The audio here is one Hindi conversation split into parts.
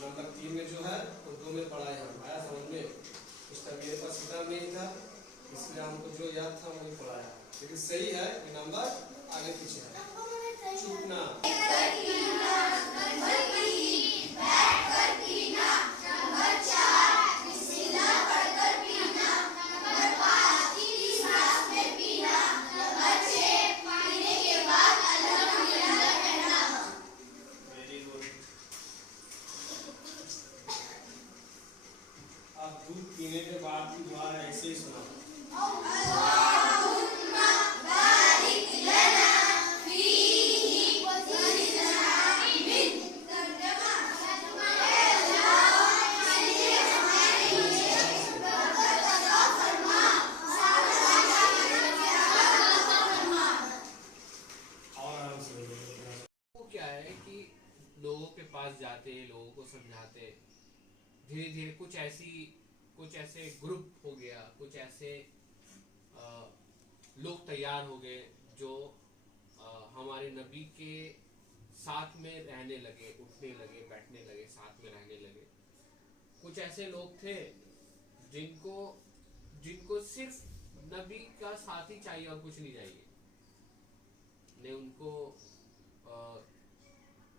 नंबर 3 में जो है और 2 में पढ़ा है हम। आया समझ में? उस टाइम मेरे पास किताब नहीं था, इसलिए हमको जो याद था वही पढ़ाया। लेकिन सही है कि नंबर आगे पीछे है। चुपना, आप दूध पीने के बाद भी दुआ ऐसे ही सुना। क्या है कि लोगों के पास जाते, लोगों को समझाते, धीरे धीरे कुछ ऐसे ग्रुप हो गया, कुछ ऐसे लोग तैयार हो गए जो हमारे नबी के साथ में रहने लगे, उठने लगे, बैठने लगे, साथ में रहने लगे। कुछ ऐसे लोग थे जिनको सिर्फ नबी का साथ ही चाहिए और कुछ नहीं चाहिए, ने उनको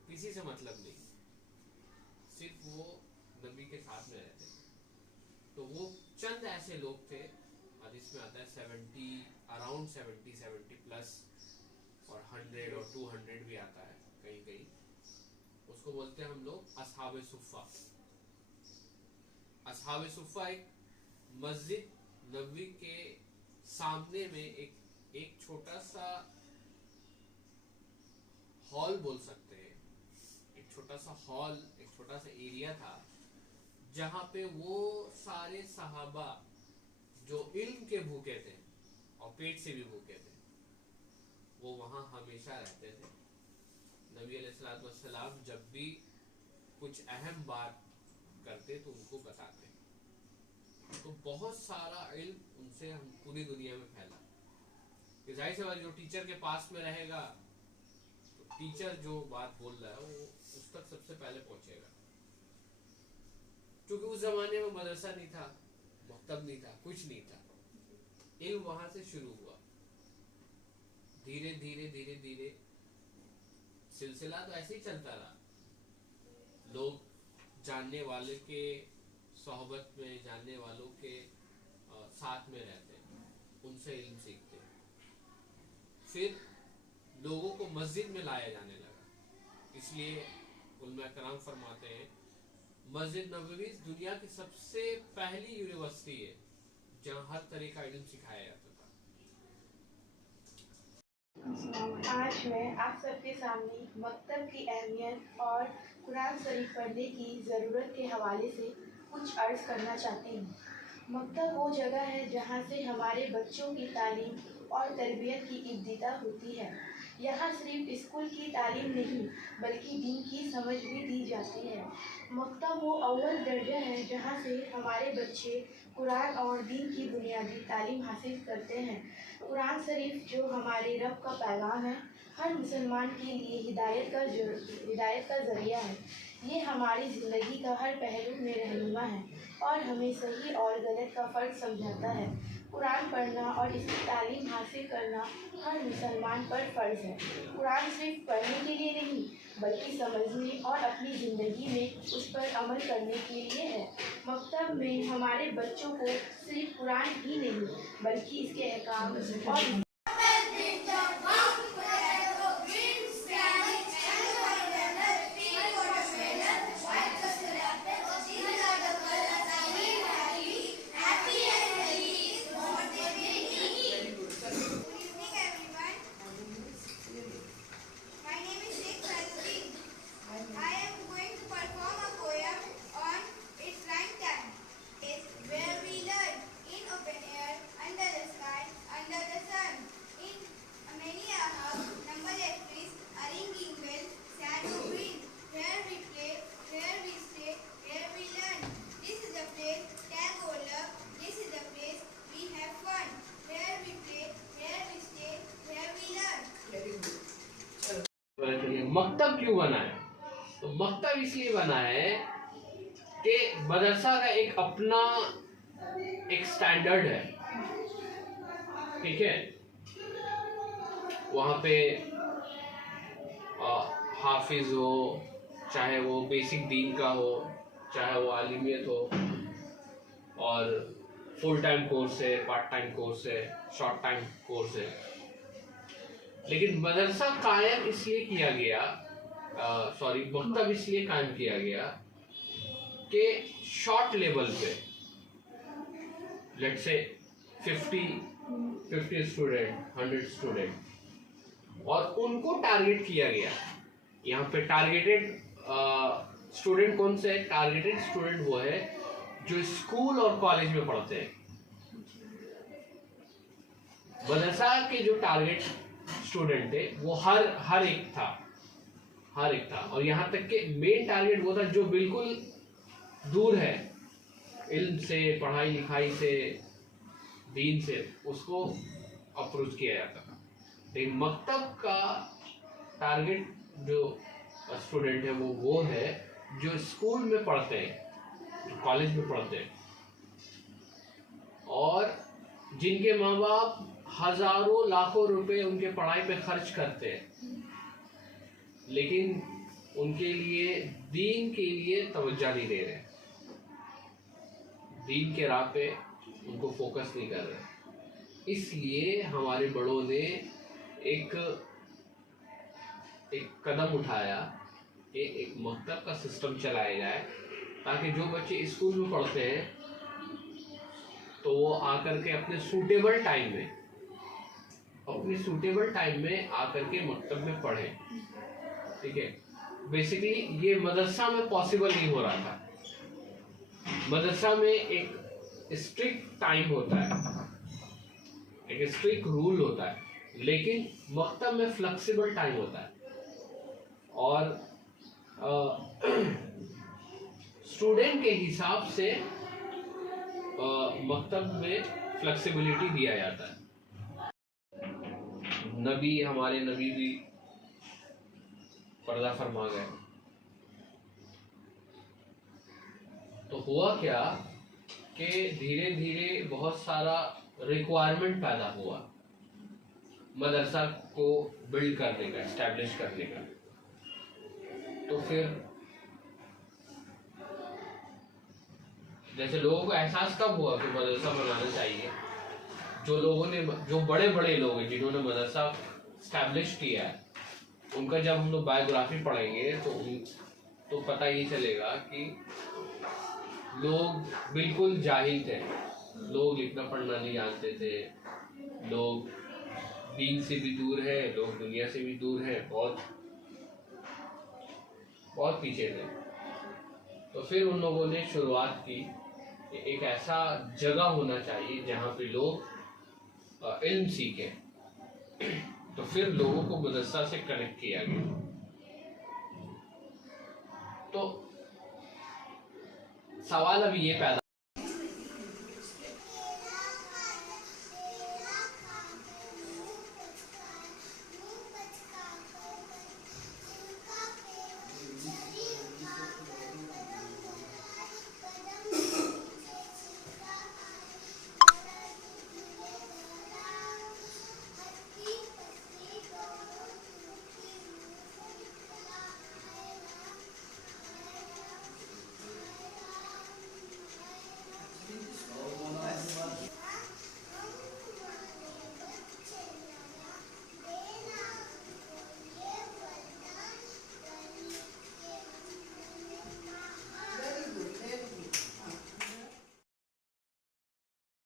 किसी से मतलब नहीं, सिर्फ वो नबी के साथ में रहते थे। तो वो चंद ऐसे लोग थे, जिसमें आता है 70 प्लस और 100 और 200 भी आता है कहीं कहीं। उसको बोलते हैं हम लोग असहाबे सुफ़ा। असहाबे सुफ़ा एक मस्जिद नबवी के सामने में एक छोटा सा हॉल बोल सकते हैं, एक छोटा सा हॉल, एक छोटा सा एरिया था जहां पे वो सारे सहाबा जो इल्म के भूखे थे और पेट से भी भूखे थे, वो वहां हमेशा रहते थे। नबी अलैहिस्सलाम जब भी कुछ अहम बात करते तो उनको बताते। तो बहुत सारा इल्म उनसे हम पूरी दुनिया में फैला। जाहिर सी बात, जो टीचर के पास में रहेगा, टीचर जो बात बोल रहा है वो उस तक सबसे पहले पहुंचेगा। क्योंकि उस जमाने में मदरसा नहीं था, मकतब नहीं था, कुछ नहीं था। इल्म वहां से शुरू हुआ। धीरे धीरे धीरे धीरे सिलसिला तो ऐसे ही चलता रहा। लोग जानने वाले के सोहबत में, जानने वालों के साथ में रहते, उनसे इल्म सीखते। फिर लोगों को मस्जिद में लाया जाने लगा। इसलिए उलमा कराम फरमाते हैं, मस्जिद नबवी दुनिया की सबसे पहली यूनिवर्सिटी है जहाँ हर तरह का इल्म सिखाया जाता था। आज मैं आप सबके सामने मकतब की अहमियत और कुरान शरीफ पढ़ने की ज़रूरत के हवाले से कुछ अर्ज़ करना चाहती हूँ। मकतब वो जगह है जहाँ से हमारे बच्चों की तालीम और तरबियत की इब्तिदा होती है। यहाँ सिर्फ स्कूल की तालीम नहीं बल्कि दीन की समझ भी दी जाती है। मकतब वो अव्वल दर्जा है जहाँ से हमारे बच्चे कुरान और दीन की बुनियादी तालीम हासिल करते हैं। कुरान शरीफ जो हमारे रब का पैगाम है, हर मुसलमान के लिए हिदायत का ज़रिया है। ये हमारी ज़िंदगी का हर पहलू में रहनुमा है और हमें सही और गलत का फ़र्क समझाता है। कुरान पढ़ना और इसकी तालीम हासिल करना हर मुसलमान पर फ़र्ज़ है। कुरान सिर्फ पढ़ने के लिए नहीं बल्कि समझने और अपनी ज़िंदगी में उस पर अमल करने के लिए है। मकतब में हमारे बच्चों को सिर्फ कुरान ही नहीं बल्कि इसके अहकाम और मकतब क्यों बना है? तो मकतब इसलिए बना है कि मदरसा का एक अपना एक स्टैंडर्ड है, ठीक है। वहाँ पे हाफिज हो, चाहे वो बेसिक दीन का हो, चाहे वो आलिमियत हो, और फुल टाइम कोर्स है, पार्ट टाइम कोर्स है, शॉर्ट टाइम कोर्स है। लेकिन मदरसा कायम इसलिए किया गया, मकतब इसलिए कायम किया गया कि शॉर्ट लेवल पे लेट्स से 50 स्टूडेंट, 100 स्टूडेंट, और उनको टारगेट किया गया। यहाँ पे टारगेटेड स्टूडेंट कौन से है? टारगेटेड स्टूडेंट वो है जो स्कूल और कॉलेज में पढ़ते हैं। मदरसा के जो टारगेट स्टूडेंट थे वो हर एक था, और यहाँ तक के मेन टारगेट वो था जो बिल्कुल दूर है इल्म से, पढ़ाई लिखाई से, दीन से, उसको अप्रोच किया जाता था। लेकिन मकतब का टारगेट जो स्टूडेंट है वो है जो स्कूल में पढ़ते हैं, जो कॉलेज में पढ़ते हैं, और जिनके माँ बाप हजारों लाखों रुपए उनके पढ़ाई पे खर्च करते हैं, लेकिन उनके लिए दीन के लिए तवज्जो नहीं दे रहे, दीन के राह पे उनको फोकस नहीं कर रहे। इसलिए हमारे बड़ों ने एक कदम उठाया कि एक मकतब का सिस्टम चलाया जाए, ताकि जो बच्चे स्कूल में पढ़ते हैं तो वो आकर के अपने सूटेबल टाइम में आकर के मकतब में पढ़ें, ठीक है। बेसिकली ये मदरसा में पॉसिबल नहीं हो रहा था। मदरसा में एक स्ट्रिक्ट टाइम होता है, एक स्ट्रिक्ट रूल होता है, लेकिन मकतब में फ्लेक्सिबल टाइम होता है, और स्टूडेंट के हिसाब से मकतब में फ्लेक्सिबिलिटी दिया जाता है। हमारे नबी भी पर्दा फरमा गए, तो हुआ क्या कि धीरे धीरे बहुत सारा रिक्वायरमेंट पैदा हुआ मदरसा को बिल्ड करने का, एस्टैब्लिश करने का। तो फिर जैसे लोगों को एहसास कब हुआ कि मदरसा बनाना चाहिए, जो बड़े बड़े लोग हैं जिन्होंने मदरसा एस्टैब्लिश किया है, उनका जब हम लोग बायोग्राफी पढ़ेंगे तो पता ये चलेगा कि लोग बिल्कुल जाहिल थे, लोग लिखना पढ़ना नहीं जानते थे, लोग दीन से भी दूर है, लोग दुनिया से भी दूर है, बहुत पीछे थे। तो फिर उन लोगों ने शुरुआत की कि एक ऐसा जगह होना चाहिए जहाँ पे लोग इल्म सीखें। तो फिर लोगों को मदरसा से कनेक्ट किया गया। तो सवाल अभी ये पैदा